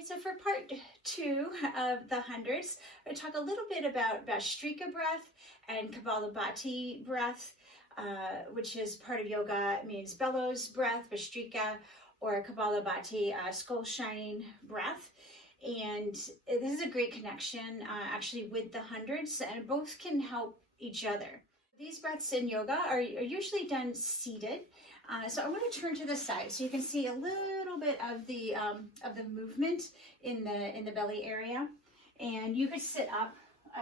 right, so for part 2 of the hundreds, I talk a little bit about bhastrika breath and kapalbhati breath, which is part of yoga. It means bellows breath, bhastrika, or kapalbhati, skull shining breath. And this is a great connection actually with the hundreds, and both can help each other. These breaths in yoga are usually done seated. So I want to turn to the side so you can see a little bit of the movement in the belly area. And you could sit up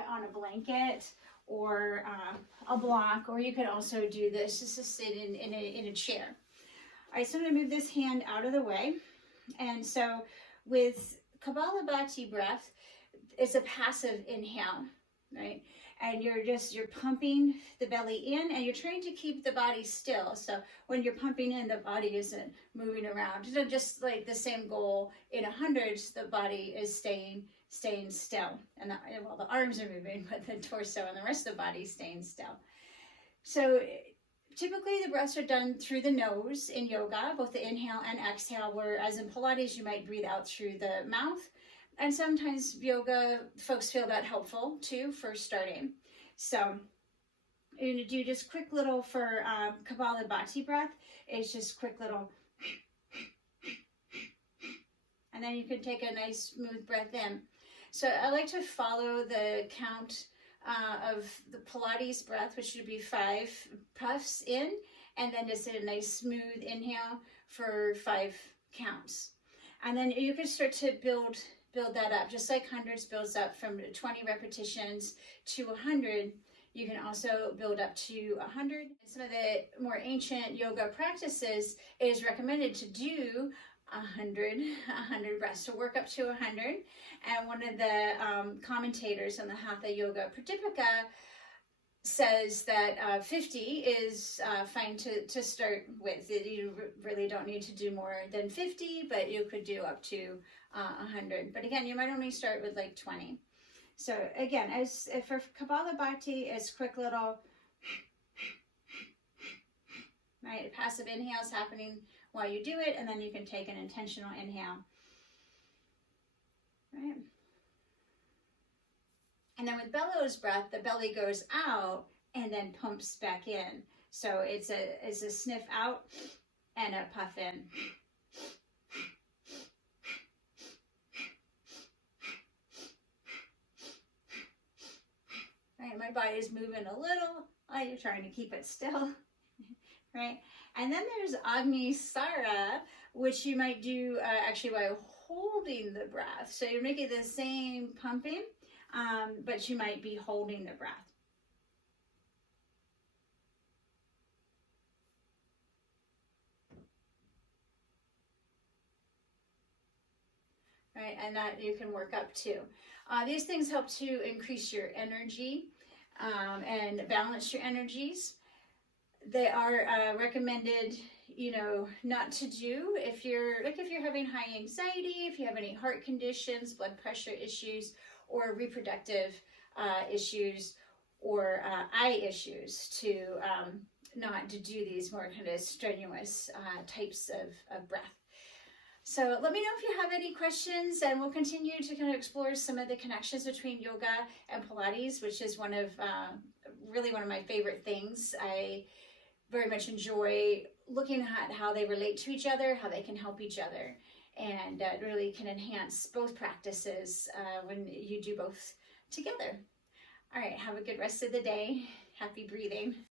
on a blanket or a block, or you could also do this just to sit in a chair. All right, so I'm going to move this hand out of the way. And so with kapalbhati breath, it's a passive inhale, right? And you're pumping the belly in, and you're trying to keep the body still. So when you're pumping in, the body isn't moving around. So just like the same goal in hundreds, the body is staying still. And the arms are moving, but the torso and the rest of the body is staying still. So typically the breaths are done through the nose in yoga, both the inhale and exhale, whereas in Pilates you might breathe out through the mouth. And sometimes yoga folks feel that helpful too for starting. So you're going to do just quick little for kapalbhati breath. It's just quick little. And then you can take a nice smooth breath in. So I like to follow the count of the Pilates breath, which should be 5 puffs in, and then just a nice smooth inhale for 5 counts. And then you can start to build that up, just like hundreds builds up from 20 repetitions to 100. You can also build up to 100. Some of the more ancient yoga practices, it is recommended to do 100 breaths, to work up to 100. And one of the commentators on the Hatha Yoga Pradipika says that 50 is fine to start with. You really don't need to do more than 50, but you could do up to 100. But again, you might only start with like 20. So again, as for kapalbhati, it's quick little, right? Passive inhales happening while you do it, and then you can take an intentional inhale, right? And then with bellows breath, the belly goes out and then pumps back in. So it's a sniff out and a puff in. Right, my body's moving a little while you're trying to keep it still, right? And then there's agnisara, which you might do actually while holding the breath. So you're making the same pumping, but you might be holding the breath. Right, and that you can work up too. These things help to increase your energy and balance your energies. They are recommended, not to do if you're having high anxiety, if you have any heart conditions, blood pressure issues, or reproductive issues, or eye issues, to not to do these more kind of strenuous types of breath. So let me know if you have any questions, and we'll continue to kind of explore some of the connections between yoga and Pilates, which is really one of my favorite things. I very much enjoy looking at how they relate to each other, how they can help each other, and really can enhance both practices when you do both together. All right, have a good rest of the day. Happy breathing.